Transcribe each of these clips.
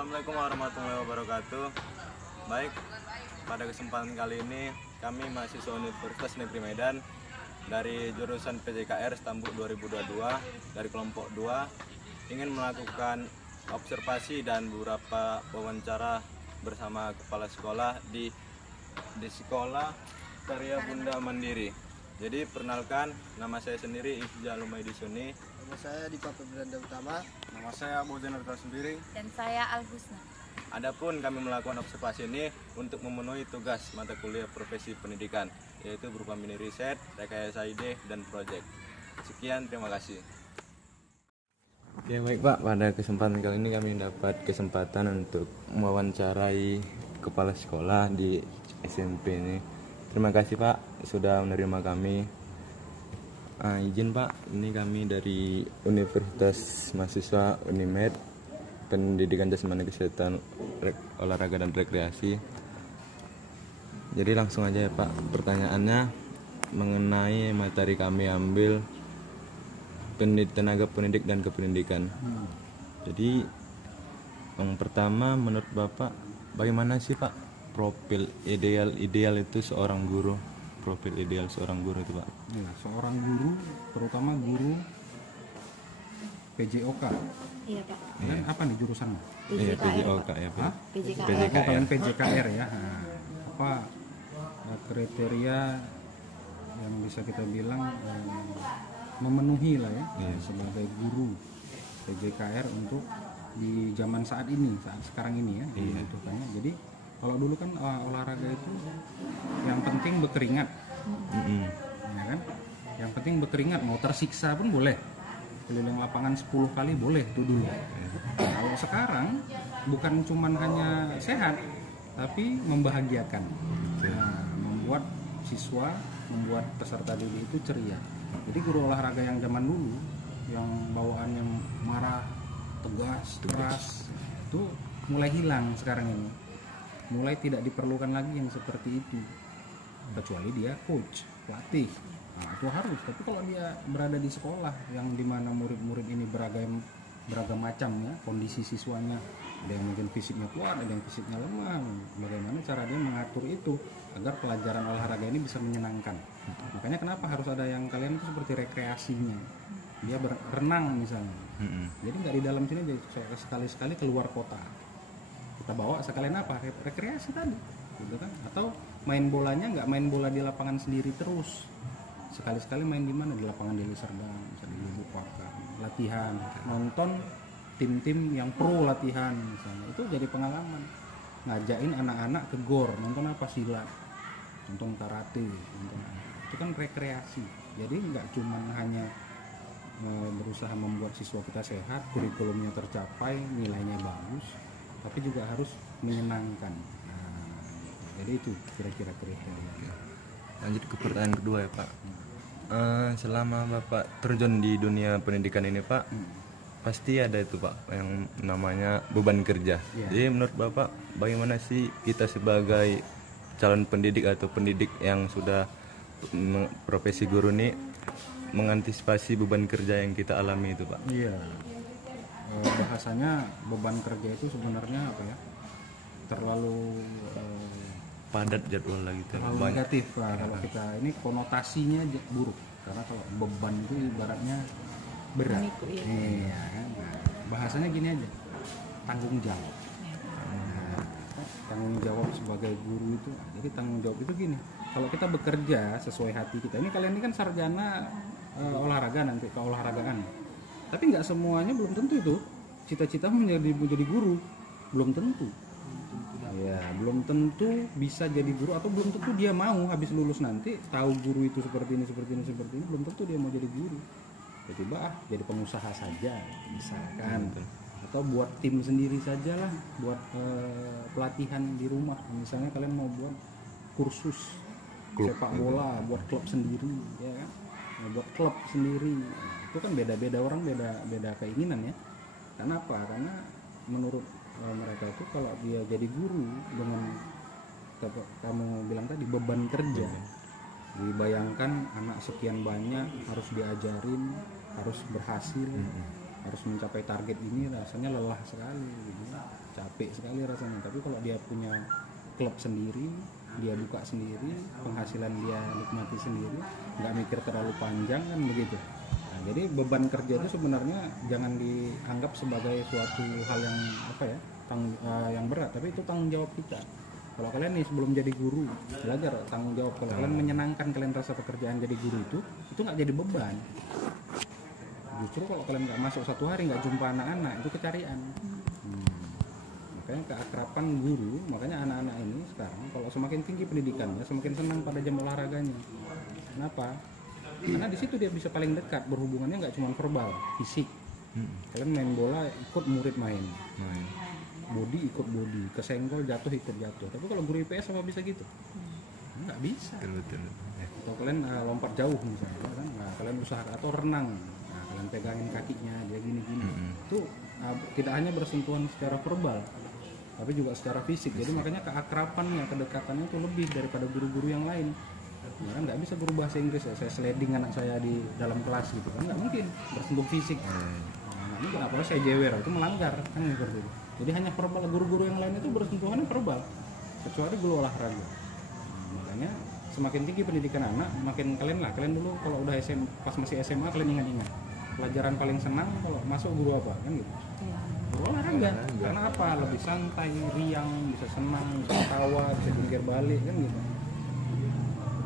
Assalamualaikum warahmatullahi wabarakatuh. Baik, pada kesempatan kali ini kami mahasiswa Universitas Negeri Medan dari jurusan PJKR Stambuk 2022 dari kelompok 2 ingin melakukan observasi dan beberapa wawancara bersama kepala sekolah di sekolah Karya Bunda Mandiri. Jadi perkenalkan, nama saya sendiri Ifjal Lumaidi Suni. Nama saya Dipa Febranda Utama. Nama saya Bojan Arta Sembiring. Dan saya Al-Husna. Adapun kami melakukan observasi ini untuk memenuhi tugas mata kuliah profesi pendidikan, yaitu berupa mini riset, rekayasa ide, dan proyek. Sekian, terima kasih. Oke, baik Pak, pada kesempatan kali ini kami dapat kesempatan untuk mewawancarai kepala sekolah di SMP ini. Terima kasih Pak sudah menerima kami. Izin Pak, ini kami dari Universitas Mahasiswa Unimed, Pendidikan Jasmani Kesehatan, Olahraga dan Rekreasi. Jadi langsung aja ya Pak, pertanyaannya mengenai materi kami ambil tenaga pendidik dan kependidikan. Jadi yang pertama, menurut Bapak bagaimana sih Pak profil ideal itu seorang guru? Profil ideal seorang guru itu Pak? Ya, seorang guru, terutama guru PJOK. Iya Pak. Dan apa nih jurusannya? Iya, PJOK ya Pak. PJKR. PJKR ya. Nah, apa kriteria yang bisa kita bilang memenuhi lah ya sebagai guru PJKR untuk di zaman saat ini, saat sekarang ini ya, dibutuhkannya. Jadi kalau dulu kan olahraga itu yang penting berkeringat, ya kan? Yang penting berkeringat, mau tersiksa pun boleh, keliling lapangan 10 kali boleh itu dulu. Kalau sekarang bukan cuman hanya sehat, tapi membahagiakan, membuat siswa, membuat peserta didik itu ceria. Jadi guru olahraga yang zaman dulu, yang bawaannya marah, tegas, keras, itu mulai hilang sekarang ini. Mulai tidak diperlukan lagi yang seperti itu, kecuali dia coach, pelatih. Nah, itu harus. Tapi kalau dia berada di sekolah yang dimana murid-murid ini beragam macam ya, kondisi siswanya, ada yang mungkin fisiknya kuat, ada yang fisiknya lemah. Bagaimana cara dia mengatur itu agar pelajaran olahraga ini bisa menyenangkan. Makanya kenapa harus ada yang kalian itu seperti rekreasinya. Dia berenang misalnya. Jadi nggak di dalam sini, sekali-sekali keluar kota. Kita bawa sekalian apa? Rekreasi tadi, gitu kan? Atau main bolanya nggak main bola di lapangan sendiri terus, sekali-sekali main di mana? Di lapangan Deli Serdang, misalnya di Bupaka, latihan, nonton tim-tim yang pro latihan misalnya, itu jadi pengalaman. Ngajain anak-anak ke gor, nonton apa? Silat, nonton karate, itu kan rekreasi. Jadi nggak cuma hanya berusaha membuat siswa kita sehat, kurikulumnya tercapai, nilainya bagus, tapi juga harus menyenangkan. Nah, jadi itu kira-kira kriteria. Lanjut ke pertanyaan kedua ya Pak. Selama Bapak terjun di dunia pendidikan ini Pak, pasti ada itu Pak yang namanya beban kerja. Jadi menurut Bapak bagaimana sih kita sebagai calon pendidik atau pendidik yang sudah profesi guru ini mengantisipasi beban kerja yang kita alami itu Pak? Iya. Bahasanya beban kerja itu sebenarnya apa ya, terlalu padat jadwal lagi terlalu negatif lah. Kalau kita ini konotasinya buruk, karena kalau beban itu ibaratnya berat. Iya kan? Bahasanya gini aja, tanggung jawab. Tanggung jawab sebagai guru itu, jadi tanggung jawab itu gini, kalau kita bekerja sesuai hati kita, ini kalian ini kan sarjana olahraga, nanti keolahragaan, tapi nggak semuanya, belum tentu itu cita-cita menjadi guru, belum tentu. Ya, belum tentu bisa jadi guru, atau belum tentu dia mau habis lulus nanti tahu guru itu seperti ini, belum tentu dia mau jadi guru. Tiba-tiba jadi pengusaha saja misalkan, atau buat tim sendiri saja lah, buat pelatihan di rumah. Misalnya kalian mau buat kursus sepak bola, buat klub sendiri, ya kan? Buat klub sendiri, itu kan beda-beda orang, beda keinginan ya. Kenapa? Karena menurut mereka itu kalau dia jadi guru dengan kamu bilang tadi beban kerja, dibayangkan anak sekian banyak harus diajarin, harus berhasil, harus mencapai target ini rasanya lelah sekali gitu. Capek sekali rasanya. Tapi kalau dia punya klub sendiri, dia buka sendiri, penghasilan dia nikmati sendiri, nggak mikir terlalu panjang kan begitu. Nah, jadi beban kerja itu sebenarnya jangan dianggap sebagai suatu hal yang yang berat, tapi itu tanggung jawab kita. Kalau kalian nih sebelum jadi guru belajar tanggung jawab. Kalau kalian menyenangkan, kalian rasa pekerjaan jadi guru itu nggak jadi beban. Justru kalau kalian nggak masuk satu hari nggak jumpa anak-anak itu kecarian. Makanya keakraban guru, makanya anak-anak ini sekarang kalau semakin tinggi pendidikannya semakin senang pada jam olahraganya. Kenapa? Karena di situ dia bisa paling dekat, berhubungannya nggak cuma verbal, fisik. Kalian main bola ikut murid main. Body ikut body, kesenggol jatuh ikut jatuh. Tapi kalau guru IPS apa bisa gitu? Nggak bisa. Betul. Atau kalian lompat jauh misalnya kan, nah, kalian usaha atau renang, nah, kalian pegangin kakinya dia gini-gini. Itu tidak hanya bersentuhan secara verbal, tapi juga secara fisik. Jadi makanya keakrabannya, kedekatannya itu lebih daripada guru-guru yang lain. Ya kan nggak bisa guru bahasa Inggris ya, saya sliding anak saya di dalam kelas gitu kan, nggak mungkin bersentuh fisik. Nah, ini kenapa saya jewer, itu melanggar kan seperti itu. Jadi hanya verbal, guru-guru yang lain itu bersentuhannya verbal, kecuali guru olahraga. Makanya semakin tinggi pendidikan anak, makin kalian dulu kalau udah pas masih SMA kalian ingat-ingat pelajaran paling senang kalau masuk guru apa kan gitu. Guru olahraga. Karena apa? Lebih santai, riang, bisa senang, bisa ketawa, bisa jungkir balik kan gitu.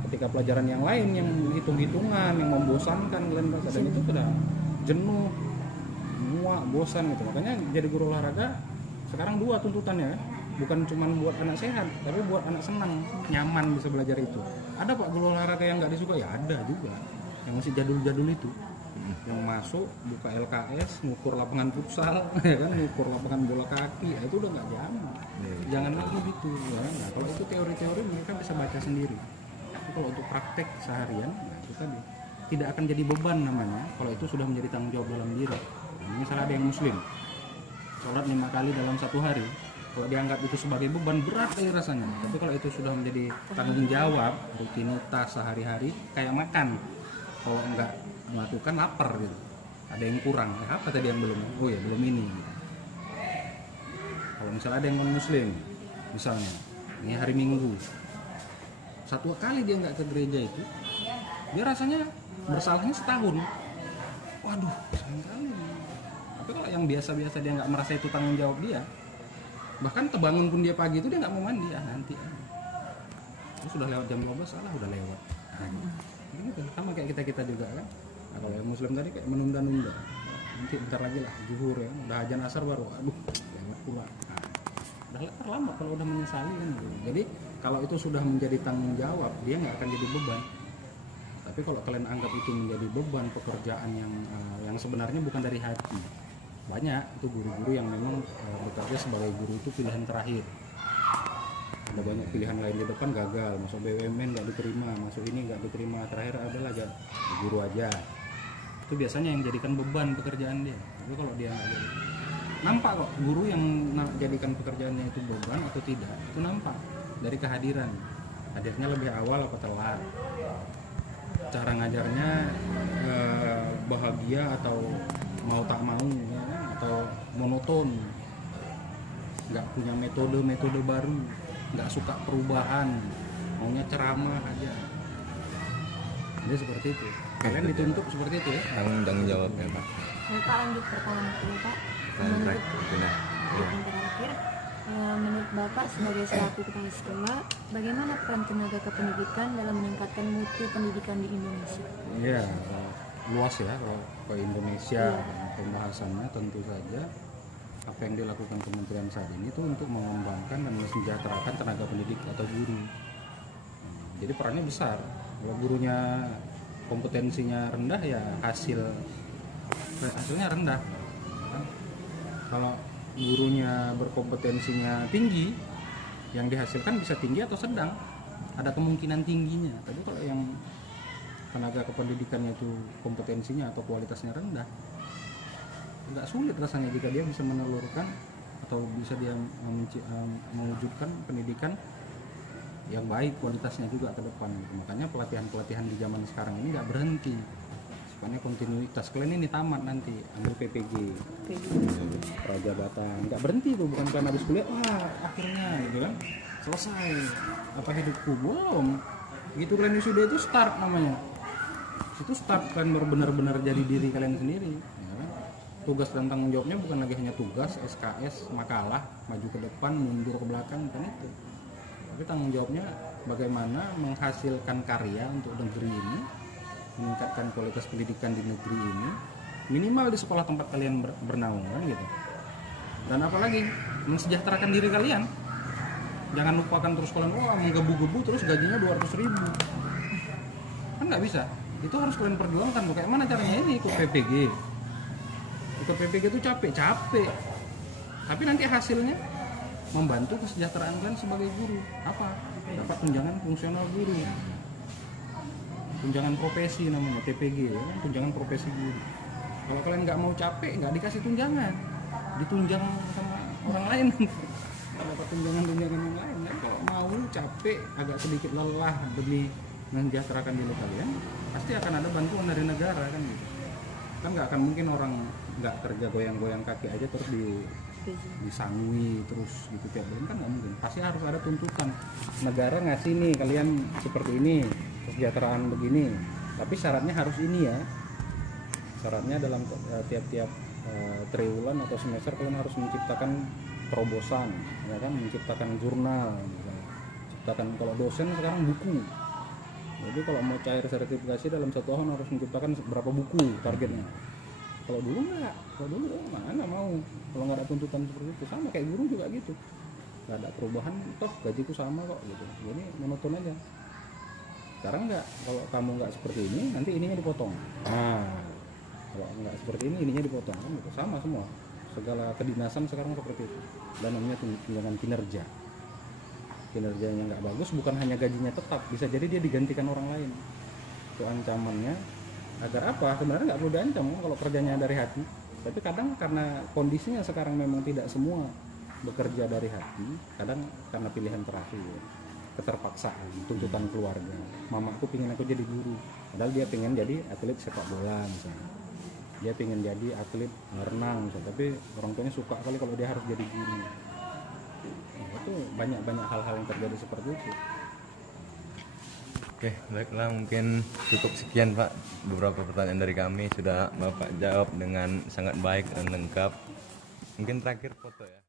Ketika pelajaran yang lain yang hitung-hitungan, yang membosankan kalian rasa, dan itu sudah jenuh, muak, bosan gitu. Makanya jadi guru olahraga sekarang dua tuntutannya kan, bukan cuma buat anak sehat, tapi buat anak senang, nyaman bisa belajar itu. Ada Pak guru olahraga yang nggak disuka? Ya ada juga, yang masih jadul-jadul itu, yang masuk buka LKS, ngukur lapangan futsal, ya kan, ngukur lapangan bola kaki, itu udah nggak zaman. Jangan lagi gitu, ya. Nah, kalau itu teori-teori mereka bisa baca sendiri. Tapi kalau untuk praktek seharian, nah itu tadi tidak akan jadi beban namanya. Kalau itu sudah menjadi tanggung jawab dalam diri. Nah, misalnya ada yang muslim, sholat 5 kali dalam satu hari, kalau dianggap itu sebagai beban, berat kali rasanya. Tapi kalau itu sudah menjadi tanggung jawab, rutinitas sehari-hari, kayak makan, kalau enggak melakukan lapar gitu, ada yang kurang, apa tadi yang belum, oh ya belum ini gitu. Kalau misalnya ada yang non muslim, misalnya ini hari Minggu, satu kali dia nggak ke gereja itu, dia rasanya bersalahnya setahun. Waduh, sayang kali. Tapi kalau yang biasa-biasa dia nggak merasa itu tanggung jawab dia, bahkan terbangun pun dia pagi itu dia nggak mau mandi, nanti itu sudah lewat jam 12, salah udah lewat. Gitu. Sama kayak kita juga kan. Nah, kalau yang muslim tadi kayak menunda-nunda, nanti bentar lagi lah zuhur ya, udah ajan asar baru, aduh lewat pula. Udah terlambat kalau udah menyesali kan gitu. Jadi kalau itu sudah menjadi tanggung jawab, dia nggak akan jadi beban. Tapi kalau kalian anggap itu menjadi beban, pekerjaan yang sebenarnya bukan dari hati, banyak itu guru-guru yang memang bekerja sebagai guru itu pilihan terakhir. Ada banyak pilihan lain di depan gagal, masuk BUMN nggak diterima, masuk ini nggak diterima, terakhir adalah guru aja. Itu biasanya yang jadikan beban pekerjaan dia. Tapi kalau dia nggak jadi, nampak kok guru yang jadikan pekerjaannya itu beban atau tidak, itu nampak dari kehadiran. Hadirnya lebih awal apa telat, cara ngajarnya bahagia atau mau tak mau ya, atau monoton, nggak punya metode baru, nggak suka perubahan, maunya ceramah aja. Jadi seperti itu. Kalian dituntut seperti itu ya? Tanggung jawabnya Pak. Pak lanjut pertanyaan kedua Pak. Yang terakhir, menurut Bapak sebagai selaku kepala sekolah, bagaimana peran tenaga kependidikan dalam meningkatkan mutu pendidikan di Indonesia? Iya, luas ya kalau ke Indonesia. Pembahasannya tentu saja apa yang dilakukan kementerian saat ini itu untuk mengembangkan dan mensejahterakan tenaga pendidik atau guru. Jadi perannya besar. Kalau gurunya kompetensinya rendah ya hasilnya rendah. Kalau gurunya berkompetensinya tinggi, yang dihasilkan bisa tinggi atau sedang, ada kemungkinan tingginya. Tapi kalau yang tenaga kependidikannya itu kompetensinya atau kualitasnya rendah, agak sulit rasanya jika dia bisa menelurkan atau bisa dia mewujudkan pendidikan yang baik kualitasnya juga ke depan. Makanya pelatihan-pelatihan di zaman sekarang ini nggak berhenti, makanya kontinuitas. Kalian ini tamat nanti ambil PPG, prajabatan, nggak berhenti tuh, bukan kalian habis kuliah wah akhirnya gitu kan selesai apa hidupku, belum gitu. Kalian wisuda itu start namanya, itu start kalian benar-benar jadi diri kalian sendiri ya kan? Tugas dan tanggung jawabnya bukan lagi hanya tugas, SKS, makalah, maju ke depan, mundur ke belakang, bukan itu. Tapi tanggung jawabnya bagaimana menghasilkan karya untuk negeri ini, meningkatkan kualitas pendidikan di negeri ini, minimal di sekolah tempat kalian bernaung kan gitu. Dan apalagi mensejahterakan diri kalian. Jangan lupakan terus kalian menggebu-gebu terus gajinya 200.000. Kan nggak bisa. Itu harus kalian perjuangkan. Bagaimana caranya ini ikut PPG? Ikut PPG itu capek. Tapi nanti hasilnya membantu kesejahteraan kalian sebagai guru. Apa? Dapat tunjangan fungsional guru. Tunjangan profesi namanya TPG ya kan, tunjangan profesi guru. Kalau kalian nggak mau capek, nggak dikasih tunjangan, ditunjang sama orang lain. Dapat tunjangan yang lain ya. Kalau mau capek, agak sedikit lelah demi mensejahterakan diri kalian, pasti akan ada bantuan dari negara kan gitu. Kan nggak akan mungkin orang nggak kerja goyang-goyang kaki aja terus disangui terus gitu tiap bulan, kan nggak mungkin. Pasti harus ada tuntutan, negara ngasih nih kalian seperti ini, kesejahteraan begini, tapi syaratnya harus ini ya. Syaratnya dalam tiap-tiap triwulan atau semester kalian harus menciptakan terobosan ya kan, menciptakan jurnal misalnya. Ciptakan, kalau dosen sekarang buku, jadi kalau mau cair sertifikasi dalam 1 tahun harus menciptakan berapa buku targetnya. Kalau dulu enggak, kalau dulu mana mau, kalau nggak ada tuntutan seperti itu. Sama kayak guru juga gitu, nggak ada perubahan, toh gajiku sama kok gitu, jadi monoton aja. Sekarang enggak, kalau kamu nggak seperti ini nanti ininya dipotong, nah kalau nggak seperti ini ininya dipotong kan gitu. Sama semua, segala kedinasan sekarang seperti itu. Dan namanya tunjangan kinerjanya nggak bagus, bukan hanya gajinya tetap, bisa jadi dia digantikan orang lain. Itu ancamannya. Agar apa? Sebenarnya nggak perlu diancam kalau kerjanya dari hati, tapi kadang karena kondisinya sekarang memang tidak semua bekerja dari hati, kadang karena pilihan terakhir, keterpaksaan, tuntutan keluarga. Mamaku pingin aku jadi guru, padahal dia pengen jadi atlet sepak bola misalnya, dia pengen jadi atlet renang misalnya, tapi orang tuanya suka kali kalau dia harus jadi guru. Nah, itu banyak hal-hal yang terjadi seperti itu. Oke, baiklah, mungkin cukup sekian Pak. Beberapa pertanyaan dari kami sudah Bapak jawab dengan sangat baik dan lengkap. Mungkin terakhir foto ya.